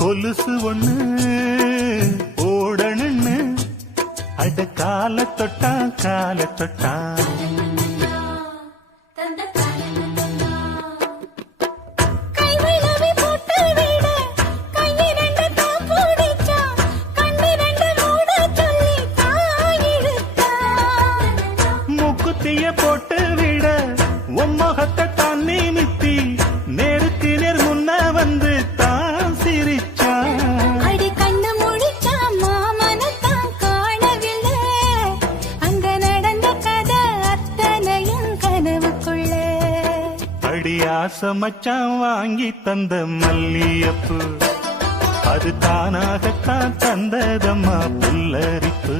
கொலுசு ஒண்ணு ஓடணுன்னு அட கால தொட்டா கால தொட்டா மூக்குத்திய போட்டு விட உம்மகத்தை தான் நிமித்தி நேருக்கு நேர் முன்ன வந்து தான் சிரிச்சா அடி கண்ணு முடிச்சா மாமனத்தான் காணவில்லை அங்க நடந்த கதை அத்தனையும் கனவுக்குள்ள அடி ஆசை மச்சான் வாங்கி தந்த மல்லியப்பு அது தானாகத்தான் தந்ததம்மா புல்லரிப்பு